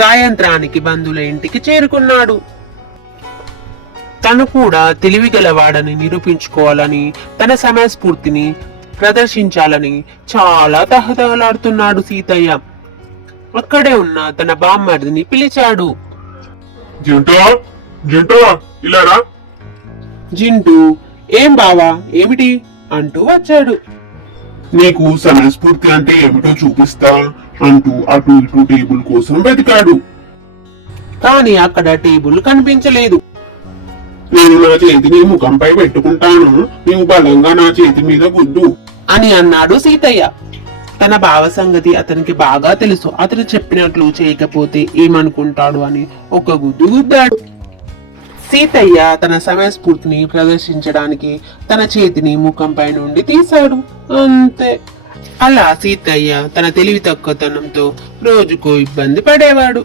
సాయంత్రానికి బంధువుల ఇంటికి చేరుకున్నాడు. తను కూడా తెలివిగలవాడని నిరూపించుకోవాలని, తన సమయస్ఫూర్తిని ప్రదర్శించాలని చాలా తహతహలాడుతున్నాడు సీతయ్య. అక్కడే ఉన్న తన బామ్మర్దిని పిలిచాడు. ఇలారా. జింటూ ఏం బావా ఏమిటి అంటూ వచ్చాడు. నీకు సమయస్ఫూర్తి అంటే ఏమిటో చూపిస్తా అంటూ అటు ఇటు టేబుల్ కోసం వెతికాడు. కానీ అక్కడ టేబుల్ కనిపించలేదు. నేను నా చేతిని ముఖంపై పెట్టుకుంటాను, నీవు బలంగా నా చేతి మీద గుద్దు అని అన్నాడు సీతయ్య. తన బావ సంగతి అతనికి బాగా తెలుసు. అతను చెప్పినట్లు చేయకపోతే ఏమనుకుంటాడు అని ఒక గుద్దు గుద్దాడు. సీతయ్య తన సమయస్ఫూర్తిని ప్రదర్శించడానికి తన చేతిని ముఖంపై నుండి తీశాడు. అంతే. అలా సీతయ్య తన తెలివి తక్కువతనంతో రోజుకో ఇబ్బంది పడేవాడు.